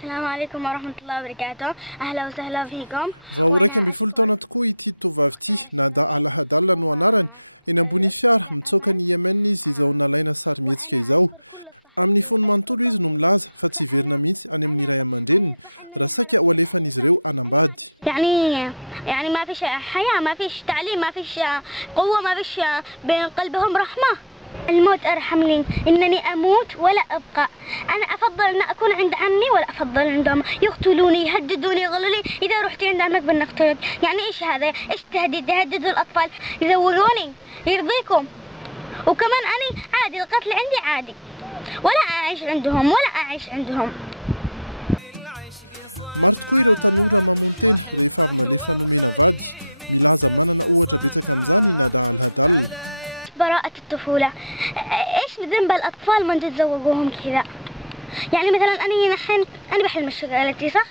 السلام عليكم ورحمة الله وبركاته. أهلا وسهلا فيكم. Vahoraika amby folo taona tokoa ity tovavy ity, Nada Al-Hadal no anarany, eny ambony fiara mitsoaka ny Yemen izy izao nalaina sary mihetsika izao. Amin'ny fony manontolo izy no milaza fa tsy verina mihitsy any amin'ny iray aman-dreniny raha saika ho alefan'izy ireo anambady. يعني ما فيش حياة، ما فيش تعليم، ما فيش قوة، ما فيش بين قلبهم رحمة. الموت أرحم لي، إنني أموت ولا أبقى. أنا أفضل أن أكون عند عمي ولا أفضل عندهم. يقتلوني، يهددوني، يقولوا لي إذا رحتي عند عمك بنقتلك. يعني إيش هذا؟ إيش تهديد؟ يهددوا الأطفال، يزوجوني، يرضيكم. وكمان أنا عادي، القتل عندي عادي، ولا أعيش عندهم ولا أعيش عندهم. Maro tokoa ireo tanora mamontena rehefa avy nalefa nomena vady, milaza manana ohatra betsaka amin'izany Nada Al-Hadal. براءة الطفولة، إيش ذنب الأطفال من تتزوجوهم كذا؟ يعني مثلا أنا بحل مشكلتي صح؟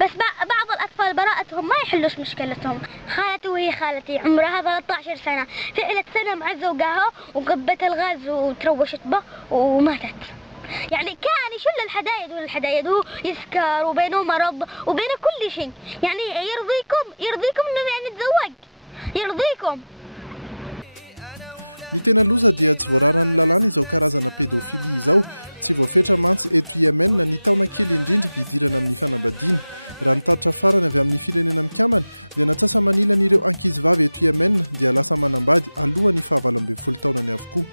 بس بعض الأطفال براءتهم ما يحلوش مشكلتهم. خالتي وهي خالتي عمرها 13 سنة، فعلت سنة مع زوجها وقبت الغاز وتروشت به وماتت. يعني كان يشل الحدايد هو يسكر وبينه مرض وبينه كل شيء. يعني يرضيكم إنه يعني نتزوج؟ يرضيكم؟ Ny tena loza dia tsy voararan'ny lalàna izao karazana pédophilie izao, tsy voafetra mantsy eto Yemen ny taona kely indrindra idirana amin'ny fanambadiana. Raha nitatitra farany avy amin'ny firenena mikamana dia natsasa manilana ireo ankizivavy eto Yemen dia lasa manambady alohan'ny faha 18 taonany avokoa.